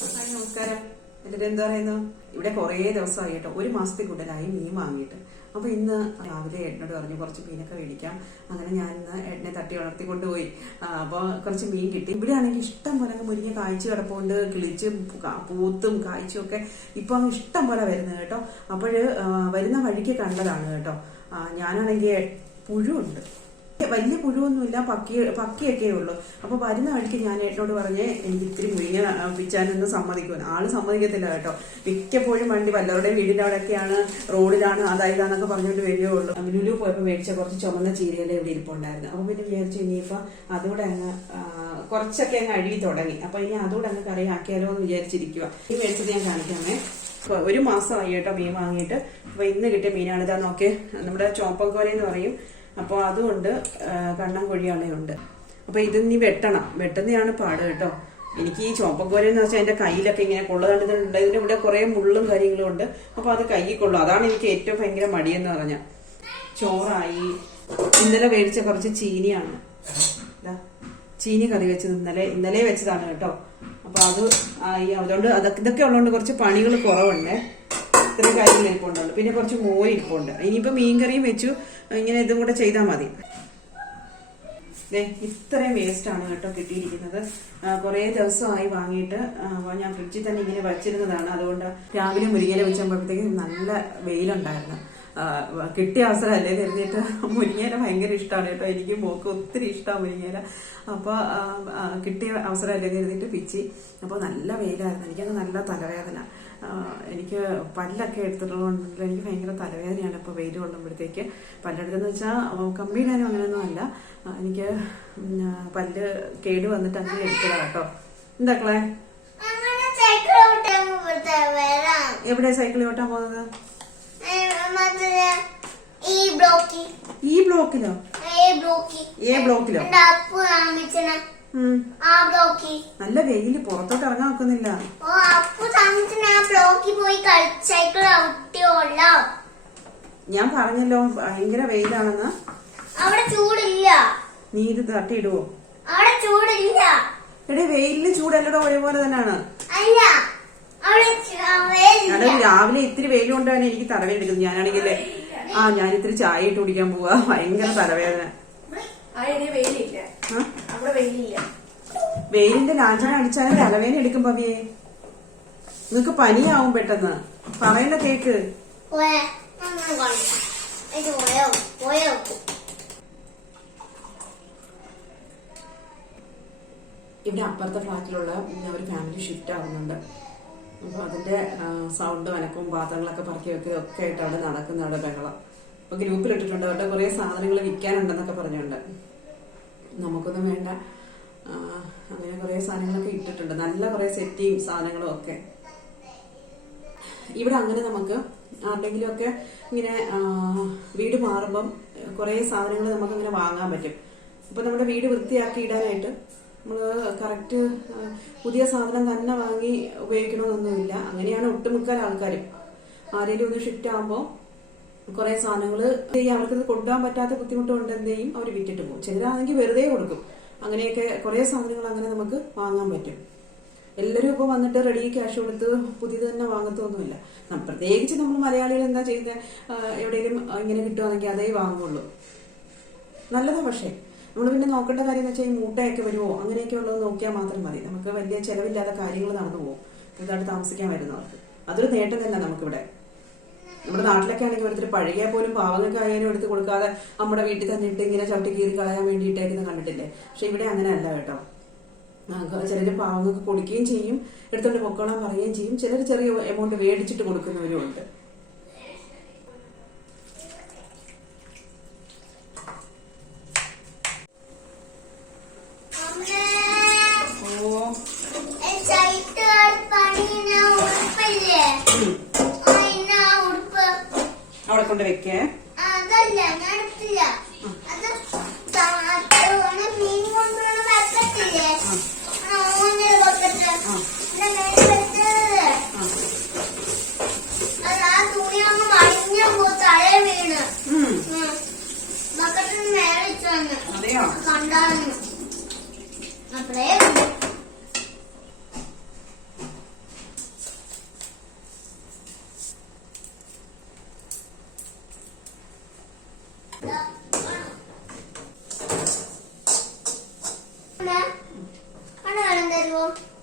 Hi നമസ്കാരം. എന്നിട്ട് എന്താ പറയുന്നു? ഇവിടെ കുറേ ദിവസമായി കേട്ടോ. ഒരു മാസത്തിൽ കൂടുതലായി മീൻ വാങ്ങിയിട്ട്. അപ്പൊ ഇന്ന് രാവിലെ ഏട്ടനോട് പറഞ്ഞു കുറച്ച് മീനൊക്കെ മേടിക്കാം. അങ്ങനെ ഞാൻ ഇന്ന് ഏട്ടനെ തട്ടി വളർത്തി കൊണ്ടുപോയി. അപ്പോൾ കുറച്ച് മീൻ കിട്ടി. ഇവിടെ ആണെങ്കിൽ ഇഷ്ടം പോലെ അങ്ങ് മുരിങ്ങ കായ്ച്ചു കിടപ്പുണ്ട്. കിളിച്ചും പൂത്തും കായ്ച്ചും ഒക്കെ ഇപ്പൊ അങ്ങ് ഇഷ്ടം പോലെ വരുന്നത് കേട്ടോ. അപ്പോൾ വരുന്ന വഴിക്ക് കണ്ടതാണ് കേട്ടോ. ഞാനാണെങ്കിൽ പുഴുണ്ട് വലിയ പുഴുവൊന്നുമില്ല പക്കി പക്കിയൊക്കെ ഉള്ളൂ അപ്പൊ വരുന്ന വഴിക്ക് ഞാൻ ഏട്ടനോട് പറഞ്ഞേ എനിക്ക് ഇത്തിരി മുരിങ്ങ പിച്ചാനൊന്ന് സമ്മതിക്കുമെന്ന് ആൾ സമ്മതിക്കത്തില്ല കേട്ടോ. മിക്കപ്പോഴും വണ്ടി വല്ലവരുടെയും വീടിന്റെ അവിടെയൊക്കെയാണ് റോഡിലാണ് അതായതാന്നൊക്കെ പറഞ്ഞുകൊണ്ട് വരികയുള്ളൂ. ലുലു പോയപ്പോൾ മേടിച്ച കുറച്ച് ചുമന്ന ചീരയില ഇവിടെ ഇരിപ്പുണ്ടായിരുന്നു. അപ്പൊ പിന്നെ വിചാരിച്ചു ഇനിയിപ്പോ അതുകൂടെ അങ്ങ് കുറച്ചൊക്കെ അങ്ങ് അഴുകി തുടങ്ങി. അപ്പൊ ഇനി അതുകൂടെ അങ്ങ് കറിയാക്കിയാലോ എന്ന് വിചാരിച്ചിരിക്കുക ഈ മേടിച്ചത് ഞാൻ കാണിക്കാമേ. ഒരു മാസമായി കേട്ടോ മീൻ വാങ്ങിയിട്ട്. അപ്പൊ ഇന്ന് കിട്ടിയ മീനാണ് ഇതാ നോക്കി. നമ്മുടെ ചോപ്പം എന്ന് പറയും. അപ്പോൾ അതുകൊണ്ട് കണ്ണം കൊഴിയാളയുണ്ട്. അപ്പോൾ ഇത് നീ വെട്ടണം. വെട്ടുന്നതാണ് പാട് കേട്ടോ. എനിക്ക് ഈ ചോപ്പക്കോരെന്ന് വെച്ചാൽ എന്റെ കയ്യിലൊക്കെ ഇങ്ങനെ കൊള്ളുകണ്ടുണ്ട് ഇതിന്റെ ഇവിടെ കുറേ മുള്ളും കാര്യങ്ങളും ഉണ്ട്. അപ്പോൾ അത് കയ്യിൽ കൊള്ളും. അതാണ് എനിക്ക് ഏറ്റവും ഭയങ്കര മടിയെന്ന് പറഞ്ഞ. ചോറായി. ഇന്നലെ മേടിച്ച കുറച്ച് ചീനിയാണ്. ചീനി കറി വെച്ചത് ഇന്നലെ ഇന്നലെ വെച്ചതാണ് കേട്ടോ. അപ്പോൾ അത് ആയി. അതുകൊണ്ട് അതൊക്കെ ഇതൊക്കെ ഉള്ളതുകൊണ്ട് കുറച്ച് പണികൾ കുറവുണ്ട്. ഇത്രയും കാര്യങ്ങൾ ഇരിപ്പുണ്ടുണ്ട് പിന്നെ കുറച്ച് മോര് ഇരിപ്പുണ്ട്. ഇനിയിപ്പോ മീൻകറിയും വെച്ചു. ഇങ്ങനെ ഇതും കൂടെ ചെയ്താൽ മതി. ഇത്രയും വേസ്റ്റ് ആണ് കേട്ടോ കിട്ടിയിരിക്കുന്നത്. കുറെ ദിവസമായി വാങ്ങിയിട്ട് ഞാൻ ഫ്രിഡ്ജിൽ തന്നെ ഇങ്ങനെ വച്ചിരുന്നതാണ്. അതുകൊണ്ട് രാവിലെ മുരിങ്ങയില വെച്ചപ്പോഴത്തേക്കും നല്ല വെയിലുണ്ടായിരുന്നു. കിട്ടിയ അവസരമല്ലേ കരുതിയിട്ട്? മുരിങ്ങയില ഭയങ്കര ഇഷ്ടമാണ് കേട്ടോ. എനിക്ക് മോക്ക് ഒത്തിരി ഇഷ്ടമാണ് മുരിങ്ങയില. അപ്പോൾ കിട്ടിയ അവസരമല്ലേ കരുതിയിട്ട് പിച്ചി. അപ്പോൾ നല്ല വെയിലായിരുന്നു. എനിക്കത് നല്ല തലവേദന. എനിക്ക് പല്ലൊക്കെ എടുത്തിട്ടുള്ളതുകൊണ്ട് എനിക്ക് ഭയങ്കര തലവേദനയാണ് ഇപ്പോൾ വെയിൽ കൊള്ളുമ്പോഴത്തേക്ക്. പല്ലെടുത്തെന്ന് വെച്ചാൽ കമ്പിയിടാനും അങ്ങനെയൊന്നും അല്ല. എനിക്ക് പല്ല് കേട് വന്നിട്ട് അങ്ങനെ എടുത്തതാണ് കേട്ടോ. എന്താക്കളെ എവിടെ സൈക്കിൾ ഓട്ടാൻ പോകുന്നത്? ഈ ബ്ലോക്കി ഈ ബ്ലോക്കിലോ? ഏ ബ്ലോക്കിലോ? നല്ല വെയിൽ പുറത്തോട്ട് ഇറങ്ങാൻ നോക്കുന്നില്ല ഞാൻ പറഞ്ഞല്ലോ ഭയങ്കര വെയിലാണെന്ന്. അവിടെ ചൂടില്ല. നീ ഇത് തട്ടിയിടുവോ അവിടെ ചൂടില്ല. എടേ വെയിലിന് ചൂടല്ലടോ ഒരേപോലെ തന്നെയാണ്. അല്ല രാവിലെ ഇത്തിരി വെയിൽ കൊണ്ടാണ് എനിക്ക് തലവേദന എടുക്കുന്നത് ഞാനാണെങ്കിൽ ആ ഞാൻ ഇത്തിരി ചായ ഇട്ട് കുടിക്കാൻ പോവാ. ഭയങ്കര തലവേദന. വെയിലില്ല? അവിടെ വെയിലില്ല. വെയിലിന്റെ ലാഞ്ചന അടിച്ചാലും തലവേന എടുക്കും പവിയെ. നിങ്ങക്ക് പനിയാവും പെട്ടെന്ന്. പറയുന്ന കേക്ക്. ഇവിടെ അപ്പുറത്തെ ഫ്ലാറ്റിലുള്ള ഒരു ഫാമിലി ഷിഫ്റ്റ് ആവുന്നുണ്ട്. അപ്പൊ അതിന്റെ സൗണ്ടും അനക്കവും പാത്രങ്ങളൊക്കെ പറക്കി വെക്കുക ഒക്കെ ആയിട്ട് അവിടെ നടക്കുന്ന അവിടെ ബഹളം. അപ്പൊ ഗ്രൂപ്പിൽ ഇട്ടിട്ടുണ്ട്. അവരുടെ കുറെ സാധനങ്ങൾ വിൽക്കാനുണ്ടെന്നൊക്കെ പറഞ്ഞുണ്ട് നമുക്കൊന്നും വേണ്ട. അങ്ങനെ കുറെ സാധനങ്ങളൊക്കെ ഇട്ടിട്ടുണ്ട്. നല്ല കുറെ സെറ്റിയും സാധനങ്ങളും ഒക്കെ. ഇവിടെ അങ്ങനെ നമുക്ക് ആരുടെങ്കിലും ഒക്കെ ഇങ്ങനെ വീട് മാറുമ്പം കുറേ സാധനങ്ങൾ നമുക്ക് അങ്ങനെ വാങ്ങാൻ പറ്റും. അപ്പൊ നമ്മുടെ വീട് വൃത്തിയാക്കി ഇടാനായിട്ട് നമ്മൾ കറക്റ്റ് പുതിയ സാധനം തന്നെ വാങ്ങി ഉപയോഗിക്കണമെന്നൊന്നുമില്ല അങ്ങനെയാണ് ഒട്ടുമുക്കാൽ ആൾക്കാരും. ആരെങ്കിലും ഒന്ന് ഷിഫ്റ്റ് ആകുമ്പോൾ കുറെ സാധനങ്ങൾ അവർക്ക് കൊണ്ടുപോകാൻ പറ്റാത്ത ചെയ്യും? അവർ വിറ്റിട്ട് പോകും. ചിലരാണെങ്കിൽ വെറുതെ കൊടുക്കും. അങ്ങനെയൊക്കെ കുറെ സാധനങ്ങൾ അങ്ങനെ നമുക്ക് വാങ്ങാൻ പറ്റും. എല്ലാവരും ഇപ്പൊ വന്നിട്ട് റെഡി ക്യാഷ് കൊടുത്ത് പുതിയത് തന്നെ വാങ്ങത്തൊന്നുമില്ല. പ്രത്യേകിച്ച് നമ്മൾ മലയാളികൾ എന്താ ചെയ്യുന്നത് എവിടെയെങ്കിലും ഇങ്ങനെ കിട്ടുവാണെങ്കിൽ അതേ വാങ്ങുള്ളൂ. നല്ലതാ പക്ഷേ. നമ്മൾ പിന്നെ നോക്കേണ്ട കാര്യം എന്ന് വെച്ചാൽ ഈ മൂട്ടയൊക്കെ വരുമോ അങ്ങനെയൊക്കെ ഉള്ളത് നോക്കിയാൽ മാത്രം മതി. നമുക്ക് വലിയ ചെലവില്ലാത്ത കാര്യങ്ങൾ നടന്നു പോകും. പുതുതായിട്ട് താമസിക്കാൻ വരുന്നവർക്ക്. അതൊരു നേട്ടം തന്നെ നമുക്കിവിടെ. നമ്മുടെ നാട്ടിലൊക്കെ ആണെങ്കിൽ ഓരോരുത്തർ പഴകിയ പോലും പാവങ്ങൾക്ക് ആയാലും എടുത്ത് കൊടുക്കാതെ നമ്മുടെ വീട്ടിൽ തന്നെ ഇട്ട് ഇങ്ങനെ ചവിട്ടി കീറി കളയാൻ വേണ്ടിയിട്ടേക്കുന്ന കണ്ടിട്ടില്ലേ? പക്ഷെ ഇവിടെ അങ്ങനെ അല്ല കേട്ടോ ചിലർ പാവങ്ങൾക്ക് കൊടുക്കുകയും ചെയ്യും എടുത്തോണ്ട് പൊക്കോളാൻ പറയുകയും ചെയ്യും. ചിലർ ചെറിയ എമൗണ്ട് മേടിച്ചിട്ട് കൊടുക്കുന്നവരും ഉണ്ട് അമ്മേ ഓ സൈക്കിൾ പണിയുന്ന ഉടുപ്പില്ലേ ആ, ഇന്ന ആ ഉടുപ്പ് അവിടെ കൊണ്ട് വെക്കേ അതല്ല ഞാൻ എടുത്തില്ല അത് ത- ഓനെ മീൻ കൊണ്ടുവരുന്ന ബക്കറ്റില്ലേ ആ ഓനെ ബക്കറ്റ് എന്റെ മേലെ വെച്ചത് ആ. അത് ആ തുണി അങ്ങ് മറിഞ്ഞ പോ തലേ വീണ് ഉം. ബക്കറ്റിന് മേലെ വെക്കേ അതെയോ? കണ്ടായിരുന്നു അത്രേ ഉള്ളൂ.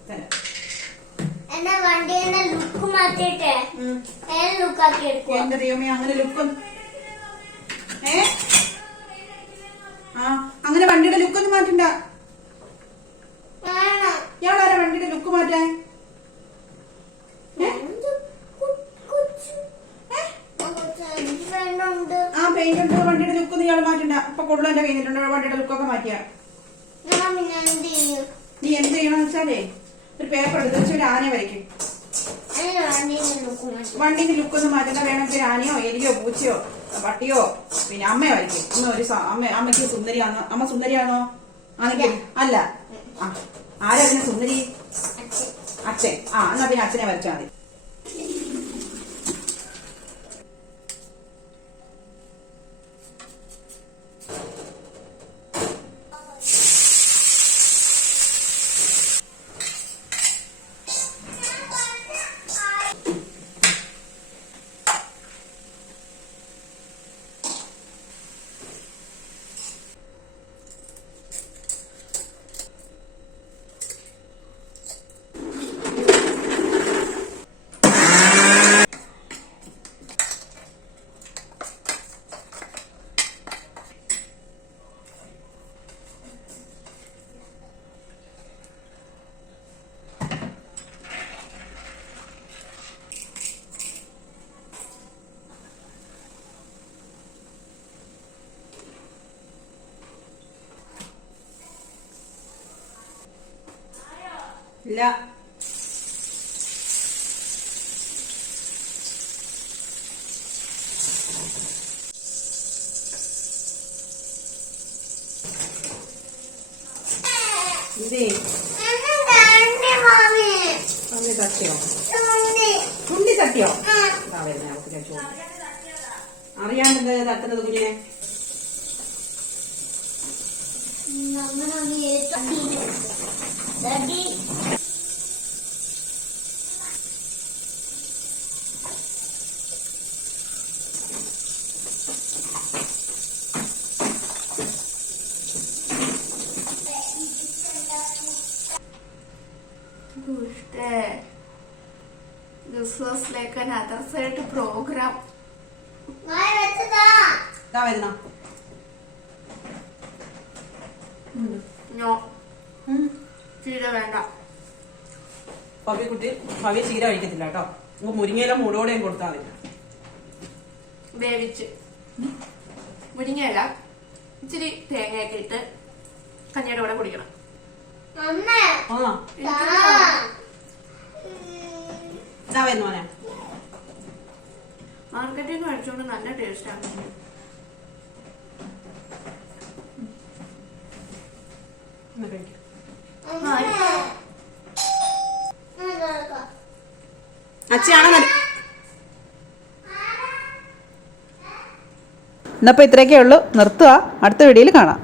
തരാം എന്നെ വണ്ടിയുടെ ലുക്ക് മാറ്റിയിട്ട് ഉം. വേറെ ലുക്കാക്കി എടുക്കുക എന്റെ ദൈവമേ അങ്ങനെ ലുക്കും ഏ? ആ അങ്ങനെ വണ്ടിയുടെ ലുക്കൊന്നും മാറ്റണ്ട. ഇയാളാരാ വണ്ടിയുടെ ലുക്ക് മാറ്റാൻ? ആ പെയിന്റ് ഉണ്ട് വണ്ടിയുടെ ലുക്ക് ഇയാൾ മാറ്റണ്ട. ഇപ്പൊ കൊള്ളു എന്റെ കഴിഞ്ഞിട്ടുണ്ട് വണ്ടിയുടെ ലുക്കൊക്കെ മാറ്റിയ. നീ എന്ത് ചെയ്യണമെന്ന് വെച്ചാലേ ഒരു പേപ്പർ എടുത്ത് വെച്ച് ഒരു ആനയെ വരയ്ക്കും. വണ്ടിയുടെ ലുക്ക് മാറ്റി വണ്ടിന്റെ ലുക്കൊന്നും മാറ്റണ്ട. വേണമെങ്കിൽ ആനയോ എലിയോ പൂച്ചയോ പട്ടിയോ പിന്നെ അമ്മയോ ആയിരിക്കും അമ്മ ഒരു അമ്മ അമ്മയ്ക്ക് സുന്ദരിയാണോ? അമ്മ സുന്ദരിയാണോ? ആണെങ്കിൽ അല്ല. ആരാ പിന്നെ സുന്ദരി? അച്ഛൻ. ആ എന്നാ പിന്നെ അച്ഛനെ വരച്ചാൽ മതി. ഇല്ല ഇതേ തട്ടിയോ? തട്ടിയോ. അറിയാണ്ട് തട്ടുന്നത് കുഞ്ഞിനെ? Daddy ദുഷ്ടേ this was like an other side program വേണ്ട. പവി ചീര കഴിക്കത്തില്ല കേട്ടോ. നമുക്ക് മുരിങ്ങയില മൂടോടെയും കൊടുത്താൽ മതി. വേവിച്ച്. മുരിങ്ങയല്ല ഇച്ചിരി തേങ്ങയൊക്കെ ഇട്ട് കഞ്ഞിയുടെ കൂടെ കുടിക്കണം. മാർക്കറ്റിൽ നിന്ന് കഴിച്ചുകൊണ്ട് നല്ല ടേസ്റ്റാണ്. അച്ഛയാണോ നല്ല ഇന്നപ്പോൾ ഇത്രയൊക്കെ ഉള്ളൂ. നിർത്തുക അടുത്ത വീഡിയോയിൽ കാണാം.